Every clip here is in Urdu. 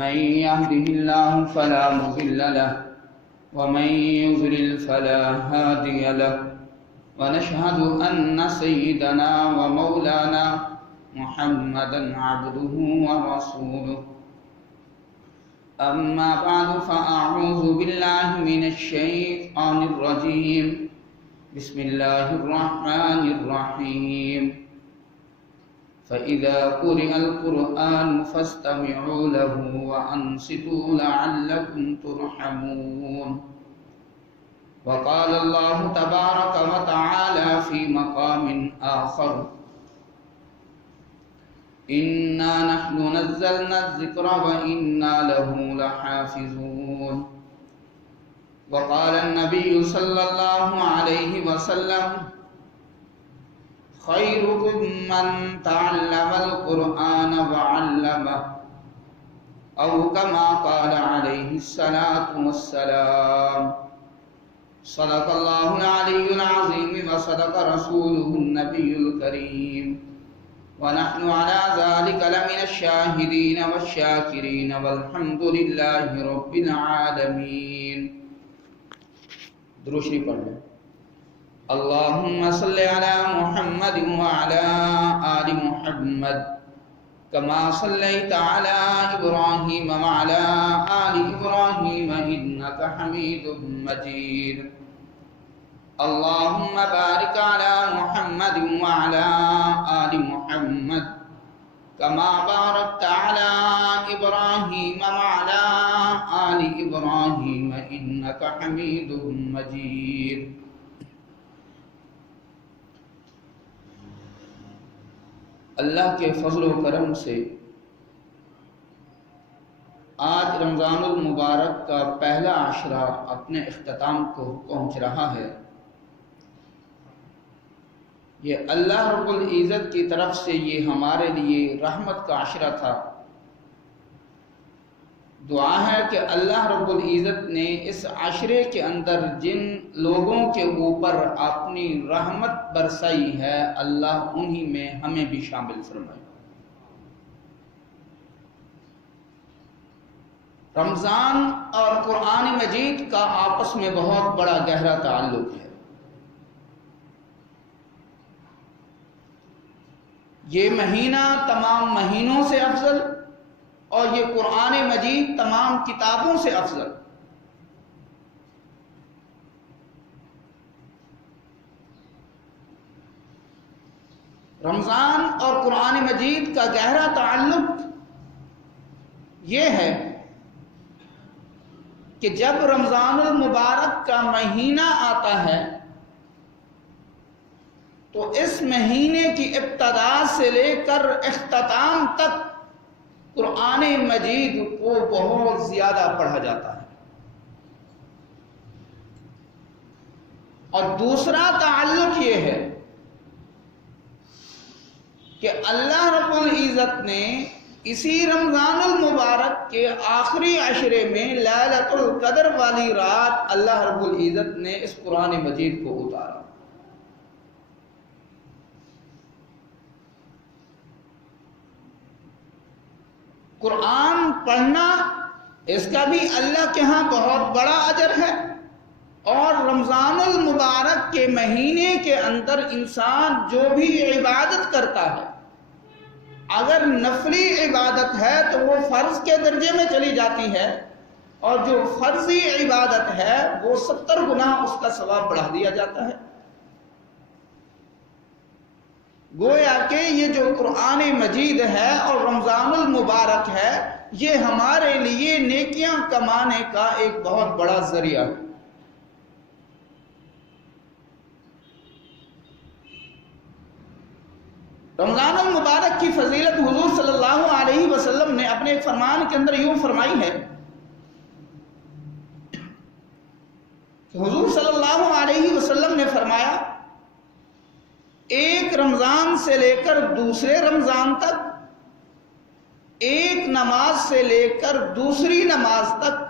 من يهده الله فلا مضل له ومن يضلل فلا هادي له ونشهد أن سيدنا ومولانا محمدا عبده ورسوله أما بعد فأعوذ بالله من الشيطان الرجيم بسم الله الرحمن الرحيم فإذا قرئ القرآن فاستمعوا له وأنصتوا لعلكم ترحمون وقال الله تبارك وتعالى في مقام آخر إنا نحن نزلنا الذكر وإنا له لحافظون وقال النبي صلى الله عليه وسلم خيركم من تعلم القرآن وعلمه أو كما قال عليه الصلاة والسلام صدق الله العلي العظيم وصدق رسوله النبي الكريم ونحن على ذلك لمن الشاهدين والشاكرين والحمد لله رب العالمين. درود شریف پڑھ لیں. اللهم صل على محمد وعلى آل محمد كما صليت على إبراهيم وعلى آل إبراهيم إنك حميد مجيد. اللهم بارك على محمد وعلى آل محمد كما باركت على إبراهيم وعلى آل إبراهيم إنك حميد مجيد. اللہ کے فضل و کرم سے آج رمضان المبارک کا پہلا عشرہ اپنے اختتام کو پہنچ رہا ہے. یہ اللہ رب العزت کی طرف سے یہ ہمارے لیے رحمت کا عشرہ تھا. دعا ہے کہ اللہ رب العزت نے اس عشرے کے اندر جن لوگوں کے اوپر اپنی رحمت برسائی ہے اللہ انہی میں ہمیں بھی شامل فرمائے. رمضان اور قرآن مجید کا آپس میں بہت بڑا گہرا تعلق ہے. یہ مہینہ تمام مہینوں سے افضل اور یہ قرآن مجید تمام کتابوں سے افضل. رمضان اور قرآن مجید کا گہرا تعلق یہ ہے کہ جب رمضان المبارک کا مہینہ آتا ہے تو اس مہینے کی ابتدا سے لے کر اختتام تک قرآن مجید کو بہت زیادہ پڑھا جاتا ہے. اور دوسرا تعلق یہ ہے کہ اللہ رب العزت نے اسی رمضان المبارک کے آخری عشرے میں لیلۃ القدر والی رات اللہ رب العزت نے اس قرآن مجید کو اتارا. قرآن پڑھنا اس کا بھی اللہ کے ہاں بہت بڑا اجر ہے. اور رمضان المبارک کے مہینے کے اندر انسان جو بھی عبادت کرتا ہے اگر نفلی عبادت ہے تو وہ فرض کے درجے میں چلی جاتی ہے اور جو فرضی عبادت ہے وہ 70 گنا اس کا ثواب بڑھا دیا جاتا ہے. گویا کہ یہ جو قرآن مجید ہے اور رمضان المبارک ہے یہ ہمارے لیے نیکیاں کمانے کا ایک بہت بڑا ذریعہ ہے. رمضان المبارک کی فضیلت حضور صلی اللہ علیہ وسلم نے اپنے ایک فرمان کے اندر یوں فرمائی ہے کہ حضور صلی اللہ علیہ وسلم نے فرمایا ایک رمضان سے لے کر دوسرے رمضان تک، ایک نماز سے لے کر دوسری نماز تک،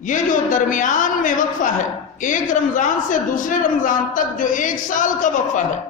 یہ جو درمیان میں وقفہ ہے ایک رمضان سے دوسرے رمضان تک جو 1 سال کا وقفہ ہے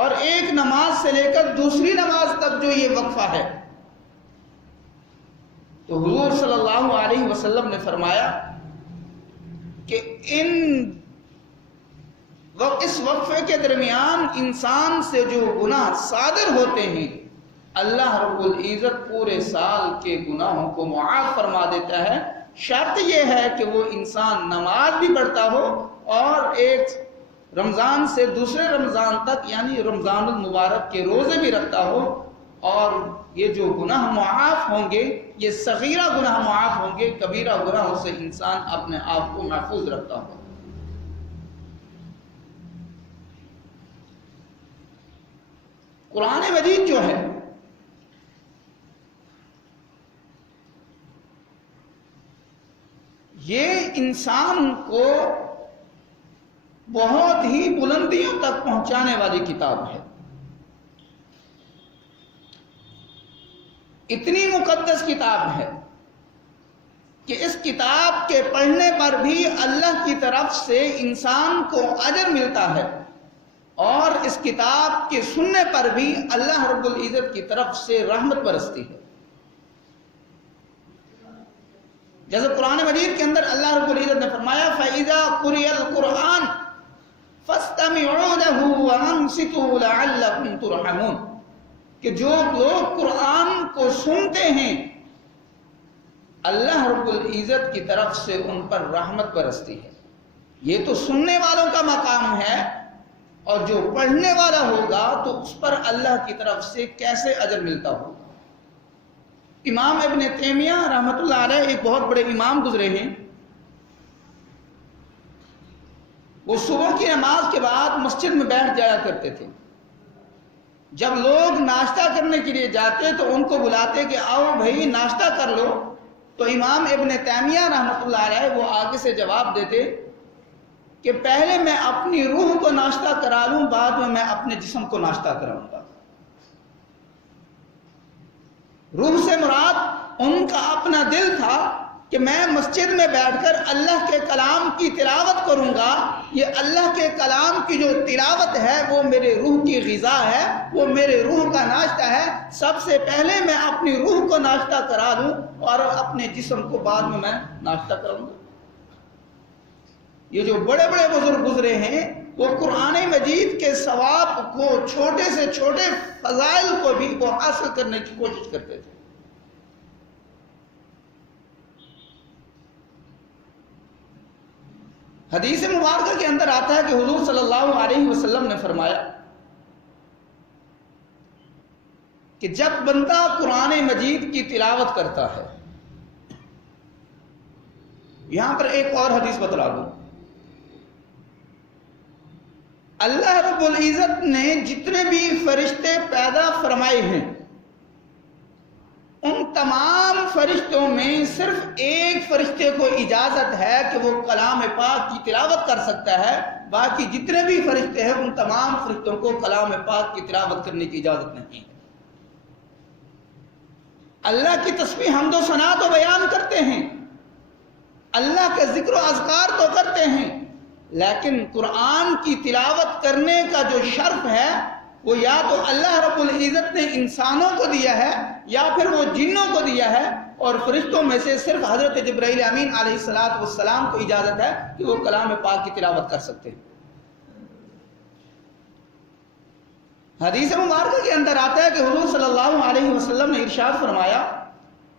اور ایک نماز سے لے کر دوسری نماز تک جو یہ وقفہ ہے تو حضور صلی اللہ علیہ وسلم نے فرمایا کہ اس وقفے کے درمیان انسان سے جو گناہ صادر ہوتے ہیں اللہ رب العزت پورے سال کے گناہوں کو معاف فرما دیتا ہے. شرط یہ ہے کہ وہ انسان نماز بھی پڑھتا ہو اور ایک رمضان سے دوسرے رمضان تک یعنی رمضان المبارک کے روزے بھی رکھتا ہو، اور یہ جو گناہ معاف ہوں گے یہ صغیرہ گناہ معاف ہوں گے، کبیرہ گناہوں سے انسان اپنے آپ کو محفوظ رکھتا ہو. قرآن مجید جو ہے یہ انسان کو بہت ہی بلندیوں تک پہنچانے والی کتاب ہے. اتنی مقدس کتاب ہے کہ اس کتاب کے پڑھنے پر بھی اللہ کی طرف سے انسان کو اجر ملتا ہے، اور اس کتاب کے سننے پر بھی اللہ رب العزت کی طرف سے رحمت برستی ہے. جیسے قرآن مجید کے اندر اللہ رب العزت نے فرمایا فَإِذَا قُرِئَ الْقُرْآنُ فَاسْتَمِعُوا لَهُ وَأَنصِتُوا لَعَلَّكُمْ تُرْحَمُونَ، کہ جو لوگ قرآن کو سنتے ہیں اللہ رب العزت کی طرف سے ان پر رحمت برستی ہے. یہ تو سننے والوں کا مقام ہے، اور جو پڑھنے والا ہوگا تو اس پر اللہ کی طرف سے کیسے اجر ملتا ہوگا. امام ابن تیمیہ رحمۃ اللہ علیہ ایک بہت بڑے امام گزرے ہیں. وہ صبح کی نماز کے بعد مسجد میں بیٹھ جایا کرتے تھے. جب لوگ ناشتہ کرنے کے لیے جاتے تو ان کو بلاتے کہ آؤ بھائی ناشتہ کر لو، تو امام ابن تیمیہ رحمۃ اللہ علیہ وہ آگے سے جواب دیتے کہ پہلے میں اپنی روح کو ناشتہ کرا لوں، بعد میں اپنے جسم کو ناشتہ کراؤں گا. روح سے مراد ان کا اپنا دل تھا کہ میں مسجد میں بیٹھ کر اللہ کے کلام کی تلاوت کروں گا. یہ اللہ کے کلام کی جو تلاوت ہے وہ میرے روح کی غذا ہے، وہ میرے روح کا ناشتہ ہے. سب سے پہلے میں اپنی روح کو ناشتہ کرا دوں اور اپنے جسم کو بعد میں ناشتہ کروں گا. یہ جو بڑے بڑے بزرگ گزرے ہیں وہ قرآن مجید کے ثواب کو، چھوٹے سے چھوٹے فضائل کو بھی وہ حاصل کرنے کی کوشش کرتے تھے. حدیث مبارکہ کے اندر آتا ہے کہ حضور صلی اللہ علیہ وسلم نے فرمایا کہ جب بندہ قرآن مجید کی تلاوت کرتا ہے، یہاں پر ایک اور حدیث بتلا دوں. اللہ رب العزت نے جتنے بھی فرشتے پیدا فرمائے ہیں ان تمام فرشتوں میں صرف ایک فرشتے کو اجازت ہے کہ وہ کلام پاک کی تلاوت کر سکتا ہے. باقی جتنے بھی فرشتے ہیں ان تمام فرشتوں کو کلام پاک کی تلاوت کرنے کی اجازت نہیں ہے. اللہ کی تسبیح حمد و ثنا تو بیان کرتے ہیں، اللہ کے ذکر و اذکار تو کرتے ہیں، لیکن قرآن کی تلاوت کرنے کا جو شرف ہے وہ یا تو اللہ رب العزت نے انسانوں کو دیا ہے یا پھر وہ جنوں کو دیا ہے، اور فرشتوں میں سے صرف حضرت جبرائیل امین علیہ السلام کو اجازت ہے کہ وہ کلام پاک کی تلاوت کر سکتے ہیں. حدیث مبارکہ کے اندر آتا ہے کہ حضور صلی اللہ علیہ وسلم نے ارشاد فرمایا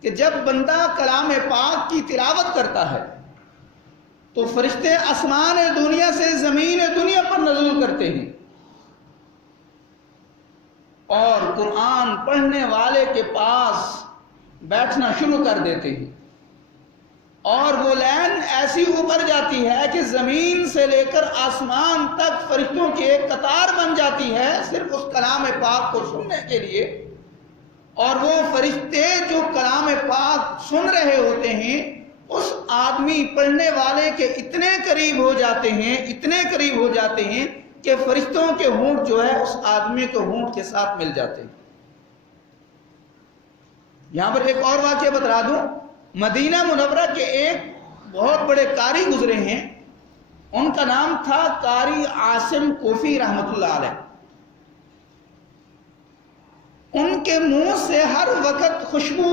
کہ جب بندہ کلام پاک کی تلاوت کرتا ہے تو فرشتے آسمان دنیا سے زمین دنیا پر نزول کرتے ہیں اور قرآن پڑھنے والے کے پاس بیٹھنا شروع کر دیتے ہیں، اور وہ لائن ایسی اوپر جاتی ہے کہ زمین سے لے کر آسمان تک فرشتوں کی ایک قطار بن جاتی ہے صرف اس کلام پاک کو سننے کے لیے. اور وہ فرشتے جو کلام پاک سن رہے ہوتے ہیں اس آدمی پڑھنے والے کے اتنے قریب ہو جاتے ہیں کہ فرشتوں کے ہونٹ جو ہے اس آدمی کے ہونٹ کے ساتھ مل جاتے ہیں. یہاں پر ایک اور واقعہ بتا دوں. مدینہ منورہ کے ایک بہت بڑے قاری گزرے ہیں، ان کا نام تھا قاری عاصم کوفی رحمۃ اللہ علیہ. ان کے منہ سے ہر وقت خوشبو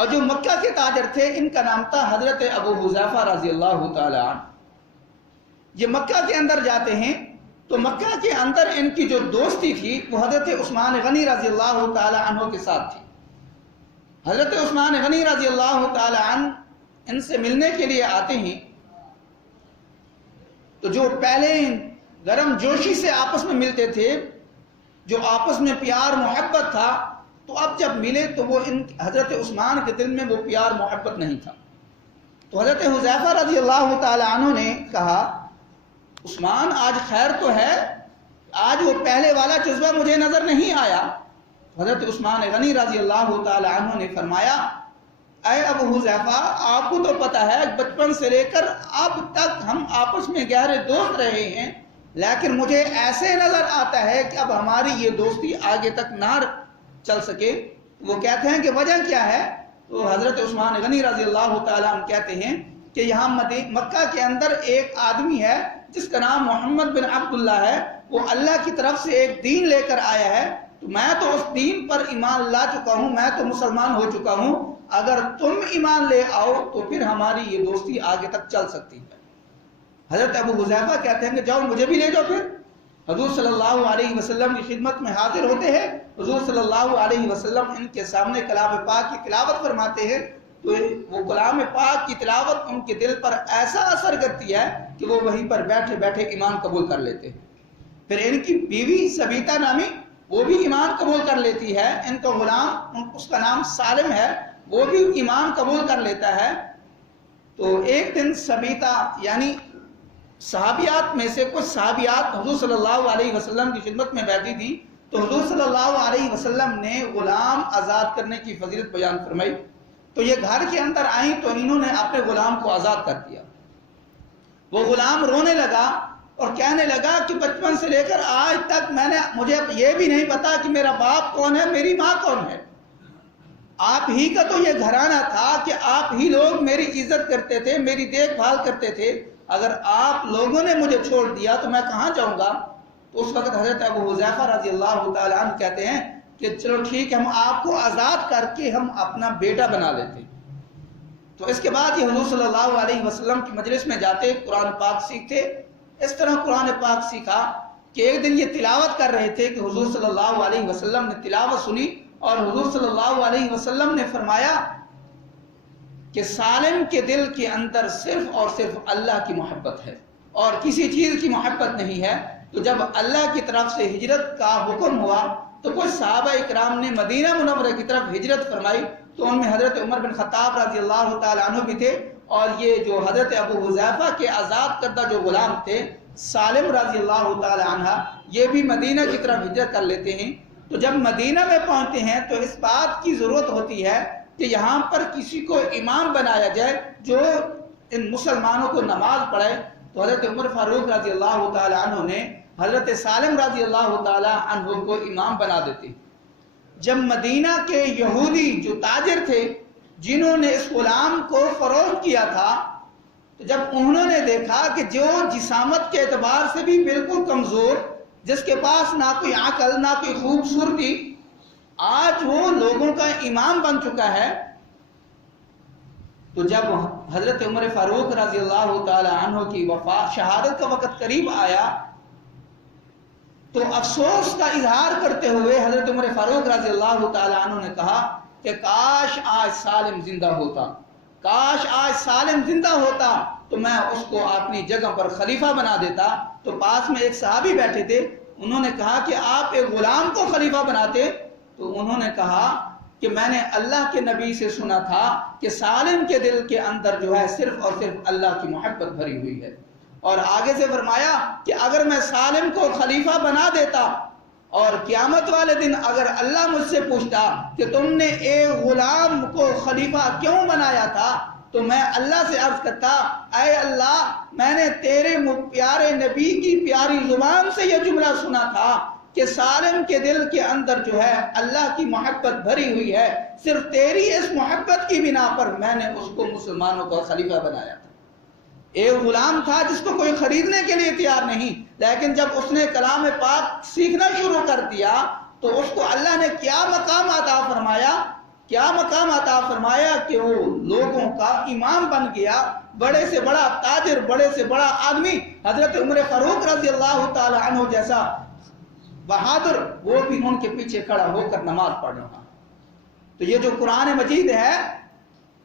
اور جو مکہ کے تاجر تھے ان کا نام تھا حضرت ابو حذیفہ رضی اللہ تعالی عنہ۔ یہ مکہ کے اندر جاتے ہیں تو مکہ کے اندر ان کی جو دوستی تھی وہ حضرت عثمان غنی رضی اللہ تعالی عنہ کے ساتھ تھی۔ حضرت عثمان غنی رضی اللہ تعالی عنہ ان سے ملنے کے لیے آتے ہیں تو جو پہلے گرم جوشی سے آپس میں ملتے تھے، جو آپس میں پیار محبت تھا، تو اب جب ملے تو وہ حضرت عثمان کے دل میں وہ پیار محبت نہیں تھا۔ تو حضرت حذیفہ رضی اللہ تعالی عنہ نے کہا عثمان آج خیر تو ہے، آج وہ پہلے والا جذبہ مجھے نظر نہیں آیا۔ حضرت عثمان غنی رضی اللہ تعالی عنہ نے فرمایا اے ابو حذیفہ، آپ کو تو پتہ ہے بچپن سے لے کر اب تک ہم آپس میں گہرے دوست رہے ہیں، لیکن مجھے ایسے نظر آتا ہے کہ اب ہماری یہ دوستی آگے تک نہ چل سکے۔ وہ کہتے ہیں کہ وجہ کیا ہے؟ تو حضرت عثمان غنی رضی اللہ تعالیٰ عنہ کہتے ہیں کہ یہاں مکہ کے اندر ایک آدمی ہے جس کا نام محمد بن عبداللہ ہے، وہ اللہ کی طرف سے ایک دین لے کر آیا ہے، تو میں تو اس دین پر ایمان لا چکا ہوں، میں تو مسلمان ہو چکا ہوں، اگر تم ایمان لے آؤ تو پھر ہماری یہ دوستی آگے تک چل سکتی ہے۔ حضرت ابو حذیفہ کہتے ہیں کہ جاؤ مجھے بھی لے جاؤ۔ پھر حضور صلی اللہ علیہ وسلم کی خدمت میں حاضر ہوتے ہیں، حضور صلی اللہ علیہ وسلم ان کے سامنے کلام پاک کی تلاوت فرماتے ہیں، تو وہ کلام پاک کی تلاوت ان کے دل پر ایسا اثر کرتی ہے کہ وہ وہیں پر بیٹھے بیٹھے ایمان قبول کر لیتے ہیں۔ پھر ان کی بیوی سبیتا نامی وہ بھی ایمان قبول کر لیتی ہے، ان کا غلام اس کا نام سالم ہے، وہ بھی ایمان قبول کر لیتا ہے۔ تو ایک دن سبیتا یعنی صحابیات میں سے کچھ صحابیات حضور صلی اللہ علیہ وسلم کی خدمت میں بیٹھی تھی، تو حضور صلی اللہ علیہ وسلم نے غلام آزاد کرنے کی فضیلت بیان فرمائی۔ تو یہ گھر کے اندر آئیں تو انہوں نے اپنے غلام کو آزاد کر دیا۔ وہ غلام رونے لگا اور کہنے لگا کہ بچپن سے لے کر آج تک مجھے یہ بھی نہیں پتا کہ میرا باپ کون ہے، میری ماں کون ہے۔ آپ ہی کا تو یہ گھرانہ تھا کہ آپ ہی لوگ میری عزت کرتے تھے، میری دیکھ بھال کرتے تھے، اگر آپ لوگوں نے مجھے چھوڑ دیا تو میں کہاں جاؤں گا؟ تو اس وقت حضرت ابو حذیفہ رضی اللہ تعالیٰ عنہ کہتے ہیں کہ چلو ٹھیک ہے، ہم آپ کو آزاد کر کے ہم اپنا بیٹا بنا لیتے۔ تو اس کے بعد یہ حضور صلی اللہ علیہ وسلم کی مجلس میں جاتے، قرآن پاک سیکھتے۔ اس طرح قرآن پاک سیکھا کہ ایک دن یہ تلاوت کر رہے تھے کہ حضور صلی اللہ علیہ وسلم نے تلاوت سنی اور حضور صلی اللہ علیہ وسلم نے فرمایا کہ سالم کے دل کے اندر صرف اور صرف اللہ کی محبت ہے اور کسی چیز کی محبت نہیں ہے۔ تو جب اللہ کی طرف سے ہجرت کا حکم ہوا تو کچھ صحابہ اکرام نے مدینہ منورہ کی طرف ہجرت فرمائی، تو ان میں حضرت عمر بن خطاب رضی اللہ تعالیٰ عنہ بھی تھے، اور یہ جو حضرت ابو حذیفہ کے آزاد کردہ جو غلام تھے سالم رضی اللہ تعالیٰ عنہ، یہ بھی مدینہ کی طرف ہجرت کر لیتے ہیں۔ تو جب مدینہ میں پہنچتے ہیں تو اس بات کی ضرورت ہوتی ہے کہ یہاں پر کسی کو امام بنایا جائے جو ان مسلمانوں کو نماز پڑھائے۔ تو حضرت عمر فاروق رضی اللہ تعالیٰ عنہ نے حضرت سالم رضی اللہ تعالیٰ عنہ کو امام بنا دیتے۔ جب مدینہ کے یہودی جو تاجر تھے جنہوں نے اس غلام کو فروخت کیا تھا، تو جب انہوں نے دیکھا کہ جو جسامت کے اعتبار سے بھی بالکل کمزور، جس کے پاس نہ کوئی عقل نہ کوئی خوبصورتی، آج وہ لوگوں کا امام بن چکا ہے، تو جب حضرت عمر فاروق رضی اللہ تعالی عنہ کی وفات شہادت کا وقت قریب آیا تو افسوس کا اظہار کرتے ہوئے حضرت عمر فاروق رضی اللہ تعالی عنہ نے کہا کہ کاش آج سالم زندہ ہوتا، کاش آج سالم زندہ ہوتا تو میں اس کو اپنی جگہ پر خلیفہ بنا دیتا۔ تو پاس میں ایک صحابی بیٹھے تھے، انہوں نے کہا کہ آپ ایک غلام کو خلیفہ بناتے؟ تو انہوں نے کہا کہ میں نے اللہ کے نبی سے سنا تھا کہ سالم کے دل کے اندر جو ہے صرف اور صرف اللہ کی محبت بھری ہوئی ہے، اور آگے سے فرمایا کہ اگر میں سالم کو خلیفہ بنا دیتا اور قیامت والے دن اگر اللہ مجھ سے پوچھتا کہ تم نے ایک غلام کو خلیفہ کیوں بنایا تھا، تو میں اللہ سے عرض کرتا اے اللہ، میں نے تیرے پیارے نبی کی پیاری زبان سے یہ جملہ سنا تھا کہ سالم کے دل کے اندر جو ہے اللہ کی محبت بھری ہوئی ہے، صرف تیری اس محبت کی بنا پر میں نے اس کو مسلمانوں کا خلیفہ بنایا تھا۔ ایک غلام تھا جس کو کوئی خریدنے کے لیے تیار نہیں، لیکن جب اس نے کلام پاک سیکھنا شروع کر دیا تو اس کو اللہ نے کیا مقام عطا فرمایا کیا مقام عطا فرمایا کہ وہ لوگوں کا امام بن گیا، بڑے سے بڑا تاجر، بڑے سے بڑا آدمی، حضرت عمر فاروق رضی اللہ تعالی عنہ جیسا بہادر، وہ بھی ان کے پیچھے کھڑا ہو کر نماز پڑھ رہا۔ تو یہ جو قرآن مجید ہے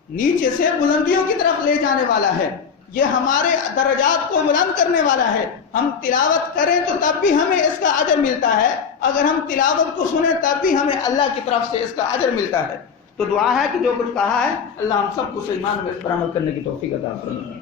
نیچے سے بلندیوں کی طرف لے جانے والا ہے، یہ ہمارے درجات کو بلند کرنے والا ہے۔ ہم تلاوت کریں تو تب بھی ہمیں اس کا اجر ملتا ہے، اگر ہم تلاوت کو سنیں تب بھی ہمیں اللہ کی طرف سے اس کا اجر ملتا ہے۔ تو دعا ہے کہ جو کچھ کہا ہے اللہ ہم سب کو ایمان میں پر عمل کرنے کی توفیق عطا فرمائے۔